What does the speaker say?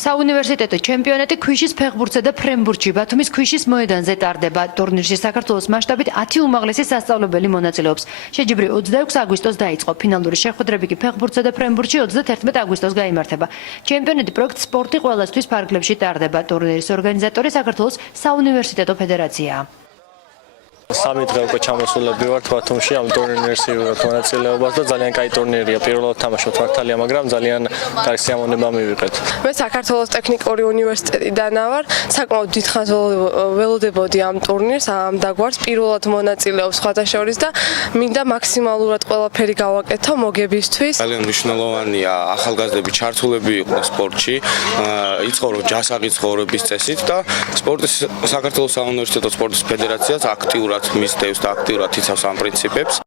საუნივერსიტეტო ჩემპიონატი ქვიშის ფეხბურთსა და ფრენბურთში ბათუმის ქვიშის მოედანზე ტარდება. ტურნირში საქართველოს მასშტაბით 10 უმაღლესი სასწავლებელი მონაწილეობს. შეჯიბრი 26 აგვისტოს დაიწყო. ფინალური შეხვედრები კი ფეხბურთსა და ფრენბურთში 31 აგვისტოს გაიმართება. ჩემპიონატი პროექტ სპორტი ყველასთვის ფარგლებში ტარდება. ტურნირის ორგანიზატორი საქართველოს საუნივერსიტეტო ფედერაციაა. Სამი დღე უკვე ჩამოსულები ვართ ბათუმში ამ ტურნირში მონაწილეობას და ძალიან კაი ტურნირია. პირველად თამაშობთ მართალია, მაგრამ ძალიან კარგი სიამოვნება მივიღეთ. მე საქართველოს ტექნიკური უნივერსიტეტიდან ვარ. საკმაოდ დიდხანს ველოდებოდი ამ ტურნირს, ამ დაგვარს. პირველად მონაწილეობს სხვათა შორის და მინდა მაქსიმალურად ყველაფერი გავაკეთო მოგებისთვის. ძალიან მნიშვნელოვანია ახალგაზრდები ჩართულები იყვნენ სპორტში, იცხოვრონ ჯასაღი ცხოვრების წესით და სპორტის საქართველოს საუნივერსიტეტო სპორტის ფედერაციაც აქტიურად მისდევს და აქტიურად იცავს ამ პრინციპებს.